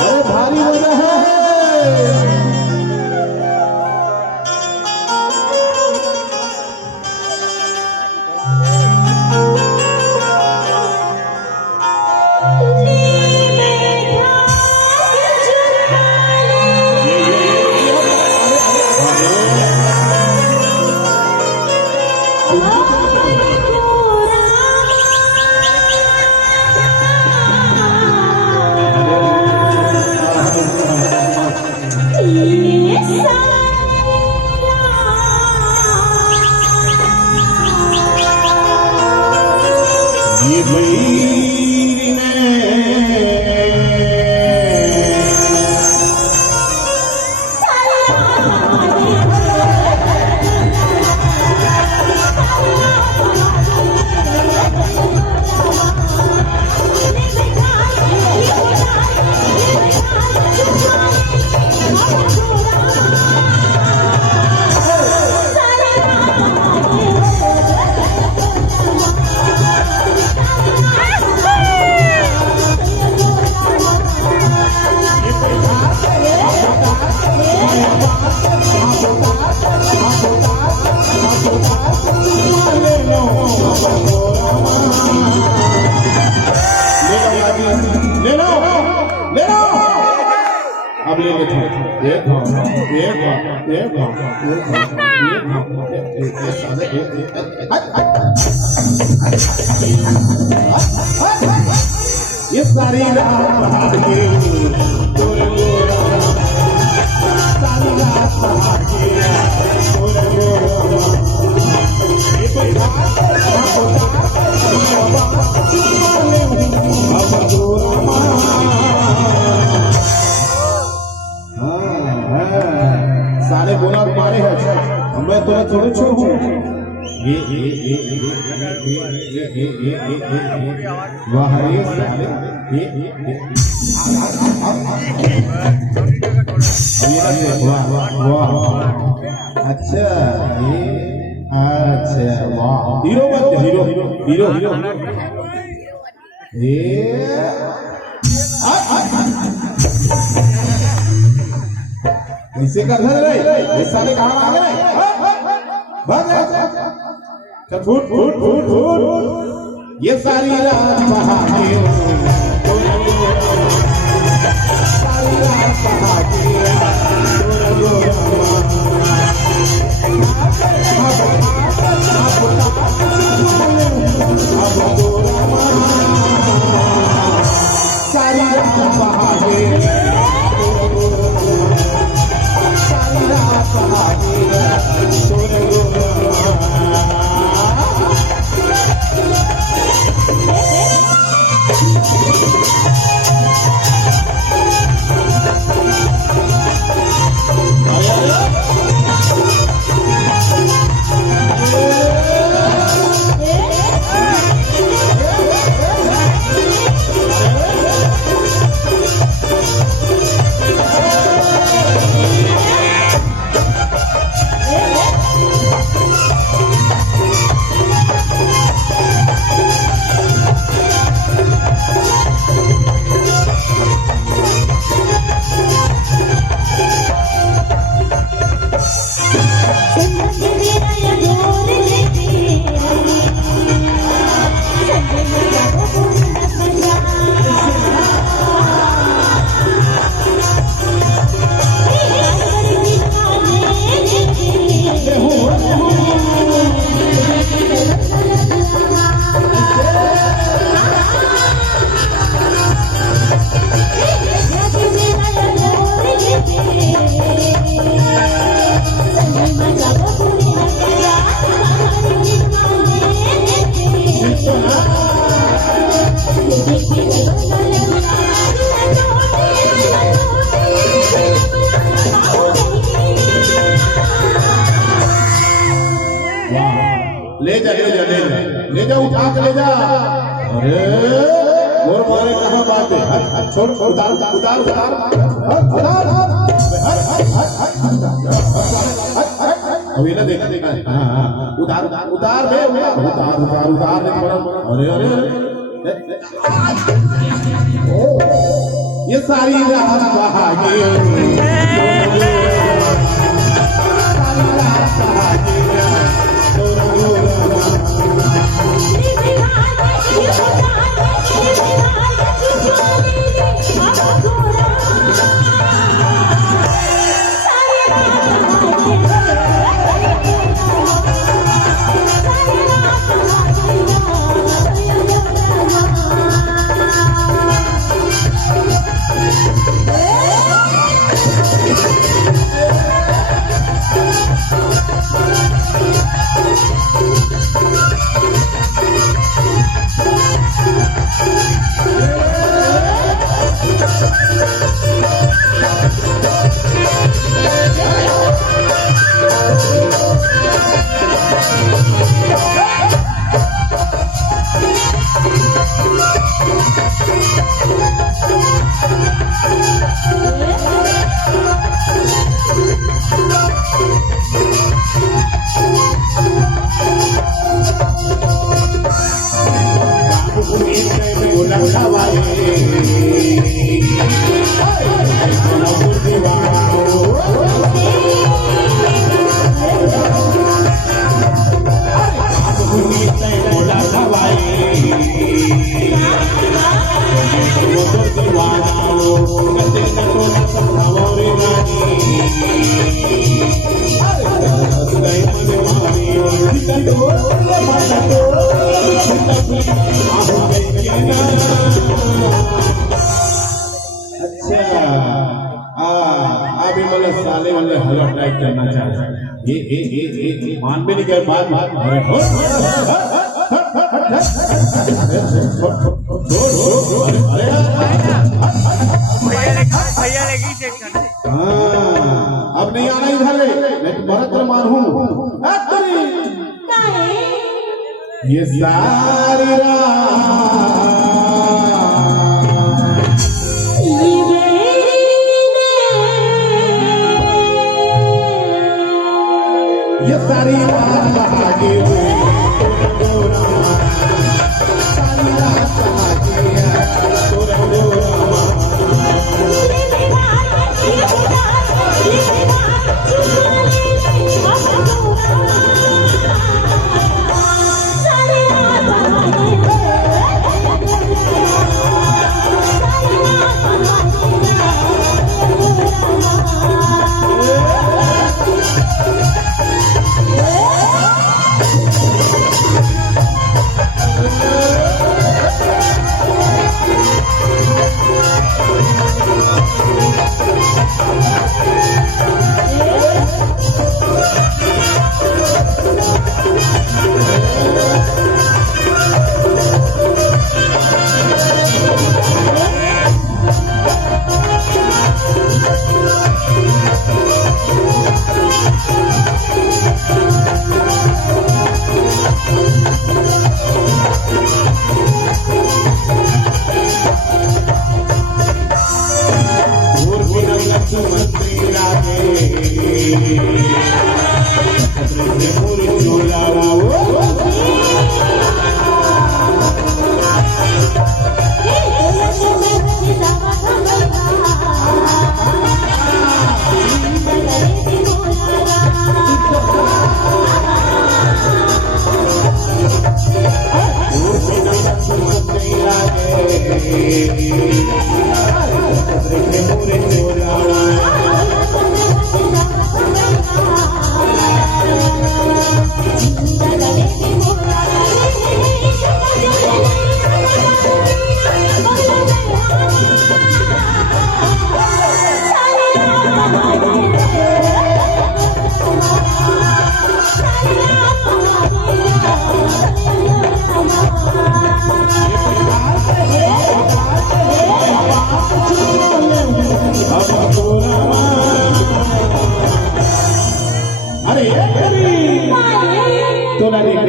अरे भारी वजह है। ये सारी रात भागे सारी रात भागे सारे बोला मारे हैं मैं थोड़ा थोड़ा छो हूँ ये वाह अच्छा अच्छा वाह हीरो बनते हीरो हीरो हीरो ऐसे कर रहे साले कहाँ आ गए फूट फूट फूट फूट ये सारी रात बहाके सारी रात बहाके सारी रात बहाके सारी रात बहाके ले जा ले जा ले जा ले जा उठा के ले जा। अरे मोर मारे कहाँ बात है छोड़ छोड़ उतार उतार उतार अभी ना देखा देखा उतार उतार उतार दे उतार उतार उतार अरे अरे ये सारी रात बहागे साले वाले हलवा ट्राई करना चाहते ये मान भी नहीं गए बात अरे भैया लगी चेक करने अब नहीं आना इधर मैं तो बहुत मान हूँ ये सारी ये सारी रात बहागे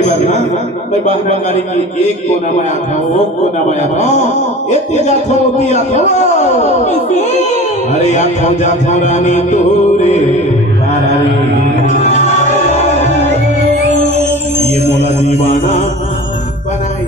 सारी रात मैं बाहर गाड़ी की एक कोना में आता हूँ वो कोना में आता हूँ ये तेजा थो दिया थो अरे आँखों जाथो रानी तोरे बारारी ये मोला दीवाना बनाई